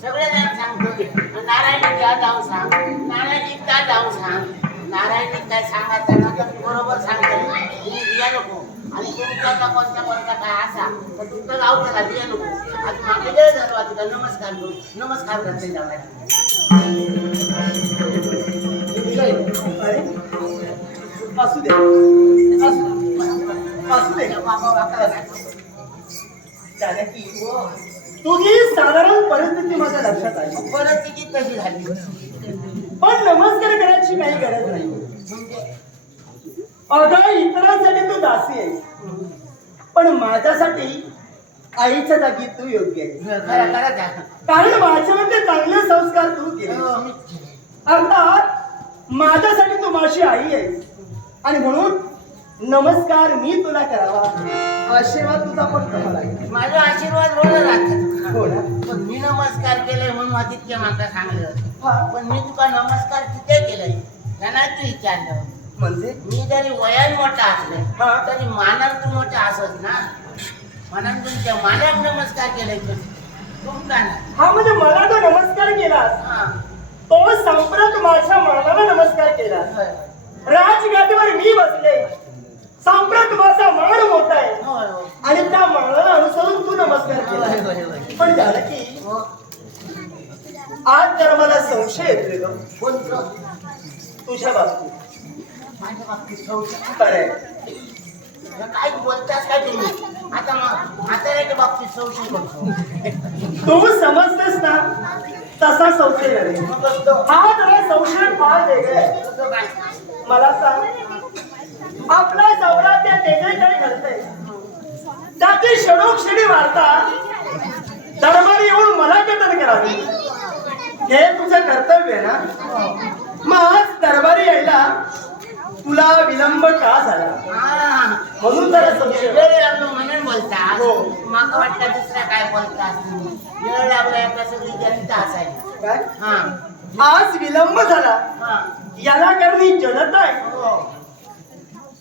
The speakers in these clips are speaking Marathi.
सगळे जण सांगतो नारायण त्या जाऊन सांग नारायण त्या जाऊन सांग नारायण काय सांगायचं ना तर बरोबर सांगतो तुम्ही दिया नको आणि तुमचा कोणत्या कोणता काय असा तर तुमचं गाव त्याला दिया नको आज मागे वेळ झालो आता तुला नमस्कार करू नमस्कार करते जाऊ असू दे असू दे. बाबा वाकडा की तुझी साधारण परिस्थिती माझ्या लक्षात आली तिची तशी झाली? पण नमस्कार करायची काही गरज नाही. अगं इतरांसाठी तू दासी आहे पण माझ्यासाठी आईच्या जागी तू योग्य आहे कारण माझ्यामध्ये चांगले संस्कार तू केले. हो, केले. अर्थात माझ्यासाठी तू माझी आई आहे आणि म्हणून नमस्कार मी तुला करावा. आशीर्वाद तुझा कमाला आहे माझा आशीर्वाद रोज राहतात हो ना? पण मी नमस्कार केले म्हणून मला तितके माका सांगलं हा. पण मी तुका नमस्कार किती केलंय? त्यांना तू विचारलं म्हणजे? मी जरी वयात मोठा असले. तरी मानात तू मोठा असत ना? म्हणून तुमच्या मानात नमस्कार केले तुमका ना? हा म्हणजे मला तो नमस्कार केलास? हा. तो संप्रत माझ्या मानाला नमस्कार केला होय. राजगादीवर मी बसले संप्रत माझा मान मोठा आहे होय, होय. आणि त्या मानाला अनुसरून तू नमस्कार होय, होय, केला होय. पण झालं की. आज जर मला संशय येतोय कोणतं? तुझ्या बाबतीत माझ्या बाबतीत संशय. खरंय काय बोलतास काय तुम्ही आता म्हाताऱ्याच्या बाबतीत संशय करतो तू समजतेस ना तसा संशय असतो. हा जरा संशय फार वेगळा आहे? मला सांग आपला चौरा त्या तेजेकडे घडतंय त्याची षडोक्षणी वार्ता दरबारी येऊन मला कथन करावी. हे तुझं कर्तव्य आहे ना? मग आज दरबारी यायला तुला विलंब का झाला? हा. म्हणून जरा संशय. वेळ लागलो म्हणून बोलता हो. माका वाटतं दुसरा काय? बोलता वेळ लागला एका सगळी जनता असायची काय हा आज विलंब झाला. हा याला कारण ही जनता आहे. हो.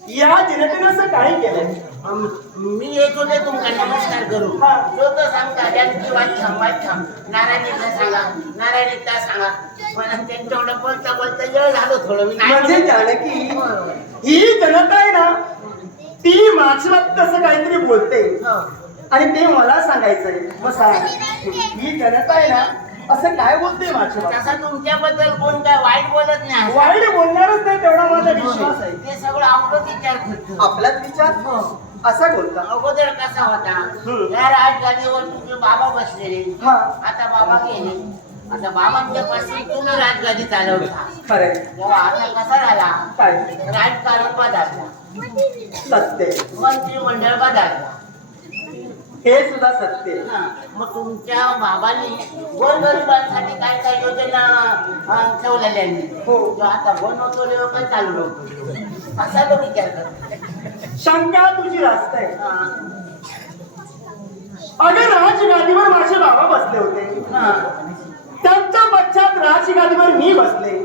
या जनतेनं असं काय केलंय मी येत होते तुमका नमस्कार करू. हा. तो तर सांगता त्यांची वाट थांब. वाट थांब नारायणीचा सांगा नारायणीचा सांगा. पण त्यांच्याकडे बोलता बोलता वेळ झालो थोडं. मी म्हणजे होय, होय. ही जनता आहे ना ती माझ्यात कसं काहीतरी बोलते. हो. आणि ते मला सांगायचंय. मग सांग. ही जनता आहे ना असं काय बोलते माझ्या तसा तुमच्याबद्दल कोण काय वाईट बोलत नाही. वाईट बोलणारच नाही तेवढा माझा विश्वास आहे. ते सगळं आपलं विचार आपलाच विचार? हो. असा बोलता. अगोदर कसा होता. या राजगादीवर तुमचे बाबा बसलेले. हा. आता बाबा गेले. आता बाबांच्या पासून तुम्ही राजगादी चालवता? खरंय. तेव्हा आता कसा झाला? काय? राजकारण बदलला सत्य. मंत्रिमंडळ बदलला हे सुद्धा सत्य. हा, मग तुमच्या बाबांनी गोरगरिबांसाठी काय काय योजना अं, ठेवलेल्या आहेत. हो. जो आता बनवतो लेव काय चालू नव्हतो. असा तो विचार करतो. शंका तुझी रास्त आहे. अगं राजगादीवर माझे बाबा बसले होते. त्यांच्या पश्चात राजगादीवर मी बसले.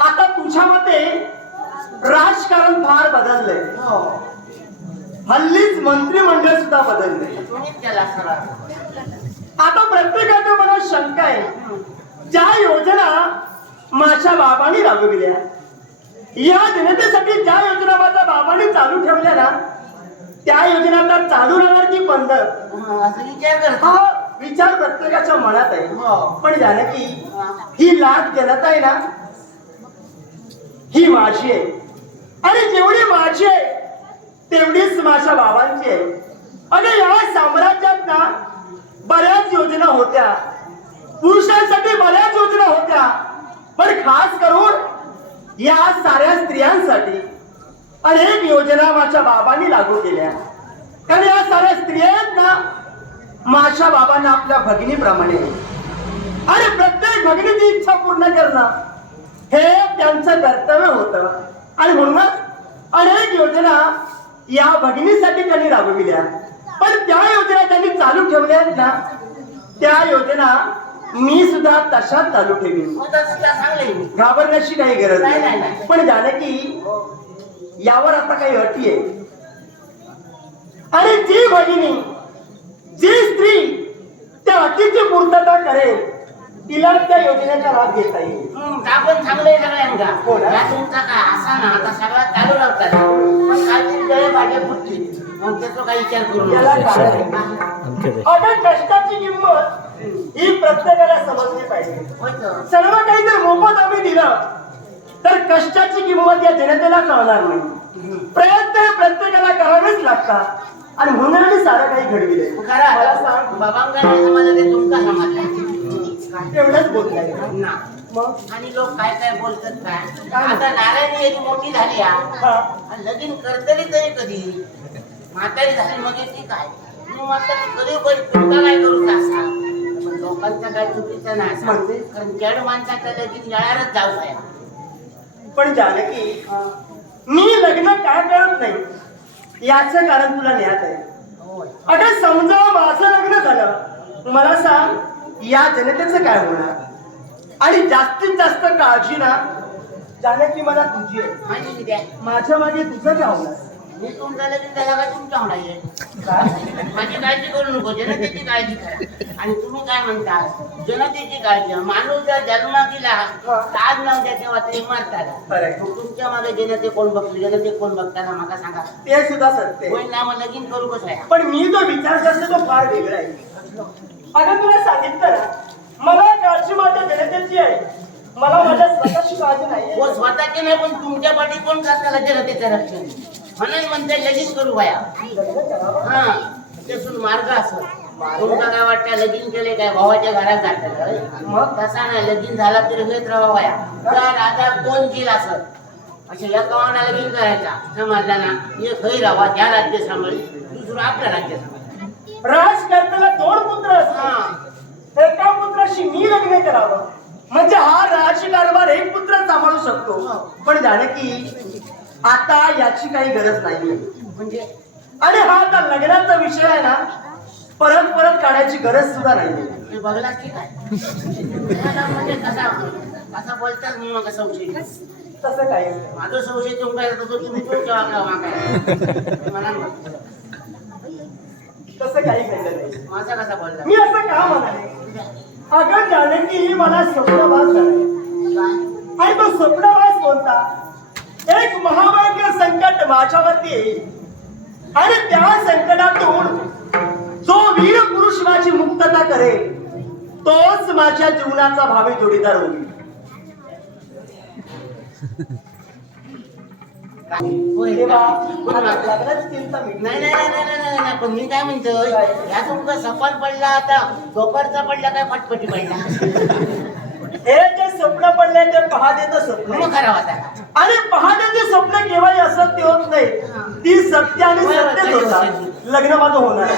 आता तुझ्या मते राजकारण फार बदललंय. हो. हल्लीच मंत्रिमंडळ सुद्धा बदलले आता प्रत्येकाच्या मनात शंका आहे. ज्या योजना माझ्या बाबांनी राबविल्या. या जनतेसाठी ज्या योजना माझ्या बाबांनी चालू ठेवल्या ना त्या योजना आता चालू राहणार की बंद? हा, असं विचार करतो हा विचार प्रत्येकाच्या मनात आहे. हो. पण जानकी हा. ही लाट जनता आहे ना ही माझी आहे. आणि जेवढी माझी आहे तेवढीच माझ्या बाबांची आहे. आणि या साम्राज्यात ना बऱ्याच योजना होत्या. पुरुषांसाठी बऱ्याच योजना होत्या. पण खास करून या साऱ्या स्त्रियांसाठी अनेक योजना माझ्या बाबांनी लागू केल्या. कारण या साऱ्या स्त्रियांना माझ्या बाबांना आपल्या भगिनीप्रमाणे. आणि प्रत्येक भगिनीची इच्छा पूर्ण करणं हे त्यांचं कर्तव्य होतं. आणि म्हणूनच अनेक योजना या भगिनीसाठी त्यांनी राबविल्या पण त्या योजना त्यांनी चालू ठेवल्या आहेत ना त्या योजना मी सुद्धा तशाच चालू ठेवीन. घाबरण्याची काही गरज नाही. पण जानकी यावर आता काही अटी आहे आणि जी भगिनी जी स्त्री त्या जास्तीची पूर्तता करेल तिला त्या योजनेचा लाभ घेता येईल. हं, आपण चांगले सगळ्यांका हो तुमचा काय असा ना आता सगळा चालू लावतात पण काहीतरी जळे भाज्या फुटतील मग त्याचा काही विचार करू याला नका. कारण आहे. अगं कष्टाची किंमत ही प्रत्येकाला समजली पाहिजे. सर्व काही जर मोफत आम्ही दिलं तर कष्टाची किंमत या जनतेला कळणार नाही. प्रयत्न हे प्रत्येकाला करावेच लागतात. आणि म्हणून आम्ही सारं काही घडविले समजलं तेवढंच बोलताय. मग? आणि लोक काय काय बोलतात काय? आता नारायणी एवढी मोठी झाली हा. हा. लगीन करतली तरी कधी? म्हातारी झाली मग ती काय? मी म्हटलं की कधी काय करू पण लोकांचा काय चुकीचं नाही. असा. म्हणजे? कारण जड माणसाचं लगीन जळारच जाऊ काय पण जानकी मी लग्न का करत नाही? याचं कारण तुला ज्ञात आहे. अगं समजा माझं लग्न झालं. मला सांग या जनतेचं काय होणार? आणि जास्तीत जास्त काळजी ना जानकी मला तुझी आहे. माझी द्या माझ्या मागे तुझं काय होणार? मी तुमचा लगीन झाला का तुमच्या होणार आहे काय? माझी काळजी करू नको जनतेची काळजी करा. आणि तुम्ही काय म्हणता? जनतेची काळजी माणूस जर जन्म दिला ताज नाव द्या तेव्हा ते मरतात. मग तुमच्या मागे जनते कोण बघते जनते कोण बघताना मला सांगा. ते सुद्धा सत्य आहे. ना मग लगीन करू कसं आहे? पण मी जो विचार करतो तो फार वेगळा आहे. अगं तुला सांगितलं मला काळजी माझ्या जनतेची आहे. मला माझ्या स्वतःची काळजी नाही हो स्वतःचे नाही पण तुमच्या पाठी कोण करताना जनतेचं रक्षण. म्हणून म्हणते लगीन करू करावं. हा त्यातून मार्ग असं. तुमका काय वाटतं लगीन केले काय? भावाच्या घरात जातात मग तसा नाही लगीन झाला तरी घेत राहा वया तर आता दोन जील असत असे या कवाना लगीन करायचा. समाजाला एक खै राहा त्या राज्य सांभाळी दुसरं आपलं राज्य सांभाळी. राजकारणाला दोन पुत्र हा. असतात एका पुत्राशी मी लग्न करावं. म्हणजे हा राजकारभार एक पुत्र सांभाळू शकतो. पण जानकी आता याची काही गरज नाही म्हणजे आणि हा आता लग्नाचा विषय आहे ना परत परत काढायची गरज सुद्धा नाही बघला की काय? म्हणजे कसा? कसा बोलतात म्हणून मला संशय तसं काही नाही. माझं संशय तुमका येतो तो तुम्ही तो केव्हा का वागाय मला नको. तसं काही घडलं नाही. माझा कसा बोलला? मी असं का म्हणाले? अगं जानकी मला स्वप्नवास झाला? आणि तो स्वप्नवास कोणता? एक महाभयंकर संकट माझ्यावरती येईल. आणि त्या संकटातून जो वीर पुरुष माझी मुक्तता करेल तोच माझ्या जीवनाचा भावी जोडीदार होईल. होय. नाही पण मी काय म्हणतोय या तुमचा सपाट पडला आता दोपरचा पडला काय फटफटी पडला? हे जे स्वप्न पडले ते पहाटेचं स्वप्न. मग होता. आणि पहाटेचे स्वप्न केव्हाही असत्य होत नाही. ती सत्य आणि खरी होतात लग्न माझं होणार.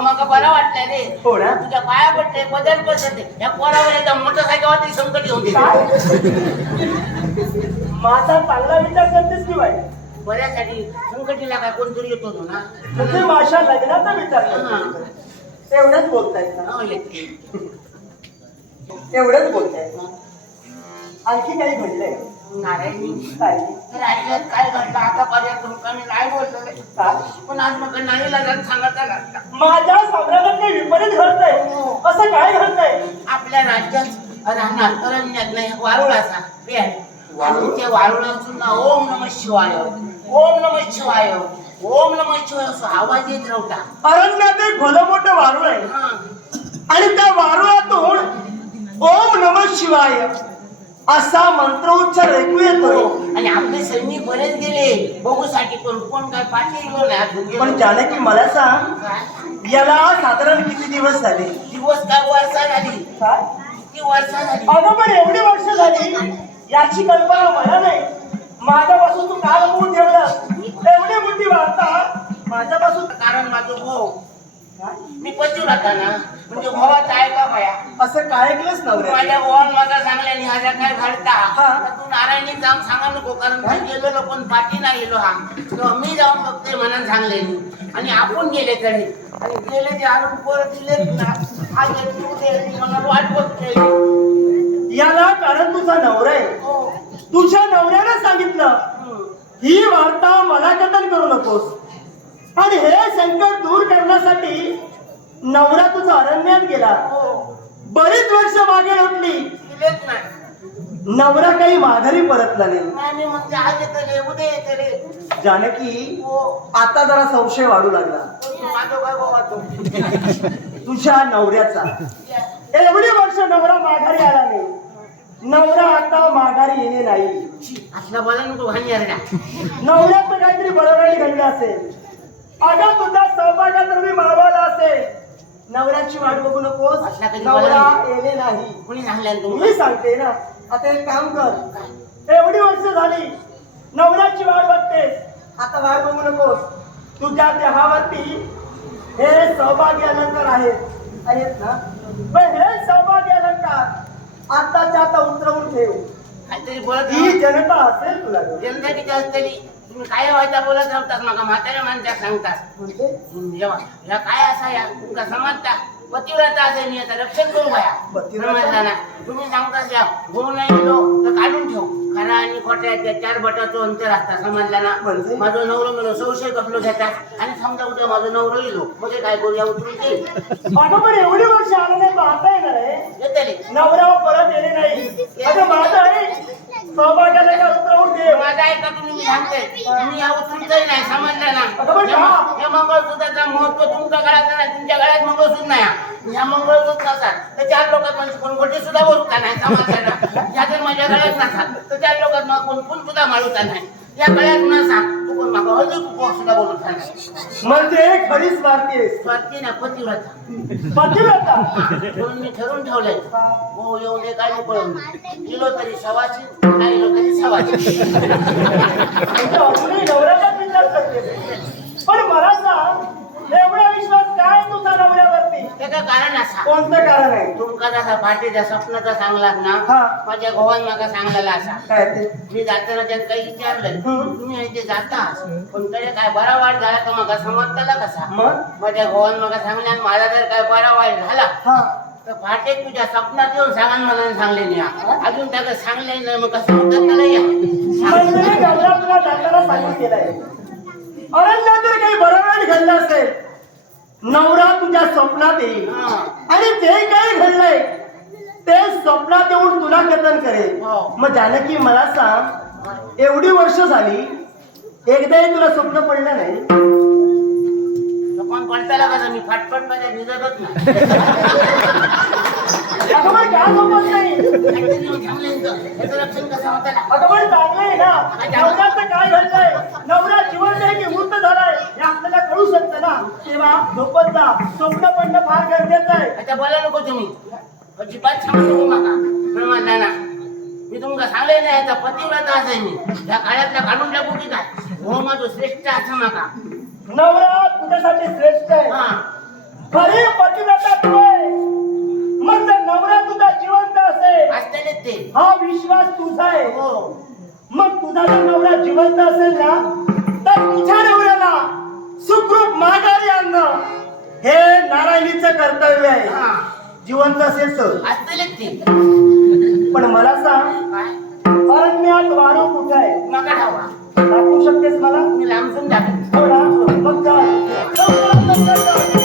मला बरा वाटलं रे. हो ना? तुझ्या पाया पडते बदल पडते या पोरावर एकदा मोटरसायकल संकट येऊन माझा चांगला विचार करतेस की बाई? बऱ्यासाठी संकटीला काय कोणतरी येतो ना म्हणजे माझ्या लग्नाचा विचार एवढंच बोलतायत ना. हो. एवढंच बोलतायत ना. आणखी काही घडलंय नारायणी. काय? राज्यात काय घडलं? आतापर्यंत तुमका मी नाही बोललो रे. काय? पण आज मग नाही लागत सांगायचा लागला माझ्या सम्राटात काही विपरीत घडतंय. असं काय घडतंय? आपल्या राज्यात राहणार अरण्यात नाही वारुळ असा. ते त्या वारुळाचं नाव ओम नम शिवाय. ओम नम शिवाय. ओम नम शिवाय असं आवाज येत नव्हता अरण्यात एक भलं मोठं वारुळ आहे. हा. आणि त्या वारुळातून ओम नम शिवाय. असा मंत्रोच्चार ऐकू येतोय आणि आपले सैनिक बरेच गेले. बघूसाठी पण कोण काय पाठी गेलो गेलो. पण जानकी मला सांग? याला साधारण किती दिवस झाले? दिवस काय वर्षा झाली? काय? ती वर्षा झाली? अगं पण एवढी वर्ष झाली. याची कल्पना मला नाही. माझ्यापासून तू काय लपवून ठेवलं. एवढी मोठी वार्ता. माझ्यापासून कारण माझं भाऊ? मी पचू राहता ना. म्हणजे पाया असं काय ऐकलंच नव्हतं माझ्या भावान माझा सांगल्या निहाजा काय हा. तर तू नारायणी जाऊन सांगा नको कारण मी गेलेलो पण पाठी नाही गेलो हा. तेव्हा मी जाऊन बघते म्हणून सांगले आणि आपण गेले तरी. आणि गेले ते आणून परत दिले ना. तू दे मला वाट बघते. याला कारण तुझा नवरा आहे. हो. तुझ्या नवऱ्यानं सांगितलं. हम्म. ही वार्ता मला कथन करू नकोस. आणि हे संकट दूर करण्यासाठी नवरा तुझा अरण्यात गेला. हो. बरीच वर्ष मागे दिलेच नाही. नवरा काही माघारी परतला नाही. नाही आज उद्या जानकी हो. आता जरा संशय वाढू लागला. तू माझं काय बाबा तू? तुझ्या नवऱ्याचा. एवढी वर्ष नवरा माघारी आला नाही. नवरा आता माघारी येणे नाही. असला बोला नको घाण यारड्या नवऱ्यात काहीतरी बरोबरी घडलं असेल. अगं तुझा सहभागात तर मी मावाला असेल. नवऱ्याची वाट बघू नकोस. असला कधी नवरा येणे नाही. कुणी तुम्ही मी सांगते ना. आता एक काम कर. एवढी वर्ष झाली नवऱ्याची वाट बघतेस. आता वाट बघू नकोस. तुझ्या देहावरती हे सहभागी अलंकार आहेत आहेत ना पण हे सहभागी अलंकार आताच्या आता उतरवून ठेव. काहीतरी बोलत ही. जनता असेल तुला. तुम्ही काय व्हायचा बोलत राहतात मका म्हाताऱ्या माणसा सांगतात. म्हणजे? जेव्हा या काय असा या तुमका समजता? पतिव्रता असेल मी रक्षण करू तुम्ही सांगता या बोल नाही गेलो तर काढून ठेव. खरा आणि खोट्या त्या चार बटाचं अंतर असता समजला ना? म्हणजे? माझं नवरो मिळो संशय कसलो घेतात? आणि समजा उद्या माझं नवरो येलो म्हणजे काय करूया उतरून ते? अगं पण एवढी वर्ष आलं नाही पाहता येणार आहे. नवरा परत येणे नाही. माझं माझा ऐका तुम्ही सांगते. तुम्ही या नाही समजलं अगं पण ना? या- मंगळसूत्राचा महत्त्व तुमच्या गळ्यात नाही तुमच्या गळ्यात मंगळसूत्र नाही. हा. या मंगळसूत्राचा तर चार लोकात म्हणजे कोण गोटी सुद्धा बोलता नाही समजलं ना? या जर माझ्या गळ्यात नसाल तर चार लोकात मग कोण फुल सुद्धा माळूता नाही. या गळ्यात नसा तू कोण मागा हळदी कुकू सुद्धा बोलत नाही म्हणजे खरीच स्वार्थी आहेस स्वार्थी ना पतिव्रता. पतिव्रता? म्हणून मी ठरवून ठेवलंय. हो येऊ दे काय पळून गेलो तरी सवाची नाही गेलो तरी सवाची म्हणजे अजूनही नवऱ्याचाच विचार करते. पण मला सांग एवढा विश्वास काय तुझा नवऱ्यावरती? त्याचं कारण असा कोणतं कारण आहे? तुमका जसा पाठीच्या स्वप्नाचा सांगलात ना हा. माझ्या गोवान माका सांगलेला असा. काय ते? मी जाताना त्यानं काही विचारलं. तुम्ही इथे जातास पण तरी काय बरा वाईट झाला तर मग? समजताला कसा मग? माझ्या गोवान माका सांगल्या आणि माझा जर काय बरा वाईट झाला हा. तर फाटे तुझ्या स्वप्नात येऊन सांगा मला सांगले नाही हा. अजून त्याला सांगले नाही मग कसं होतं? त्याला या. म्हणजे नवरा तुला जाताना सांगून गेलाय अरण्या तर काही बरोबर घडलं असेल. नवरा तुझ्या स्वप्नात येईल. आणि ते काय घडलंय? ते स्वप्नात येऊन तुला कथन करेल. हो. मग जानकी मला सांग एवढी वर्ष झाली एकदाही तुला स्वप्न पडलं नाही? पण पडताला कसं मी फटफटमध्ये भिजतच नाही. अगं पण का नाही अगं पण ना नवऱ्याचं काय घडलंय नवरा जिवंत आहे की मृत झालाय हे आपल्याला कळू शकतं ना तेव्हा झोपत जा स्वप्न पडणं फार गरजेचं आहे आता बोला नको तुम्ही अजिबात सांगू नको म्हणला ना मी तुमका सांगले नाही आता पतिव्रता असाय मी या काळातला काढून टाकू की काय हो माझं श्रेष्ठ असं माका नवरा तुझ्यासाठी श्रेष्ठ आहे. हा. खरी पतिव्रता तू आहे. तुझा जिवंत असेल. ते. हा विश्वास तुझा आहे. हो. मग तुझा जर नवरा जिवंत असेल ना तर तुझ्या नवऱ्याला सुखरूप माघारी आणणं हे नारायणीचं कर्तव्य आहे. हा. जिवंत असेल तर. ते. पण मला सांग काय? अरण्यात वारू कुठे आहे? ठावा दाखवू शकतेस मला? मी लांबसून टाकेन हो? मग जा. लवकरात लवकर जा.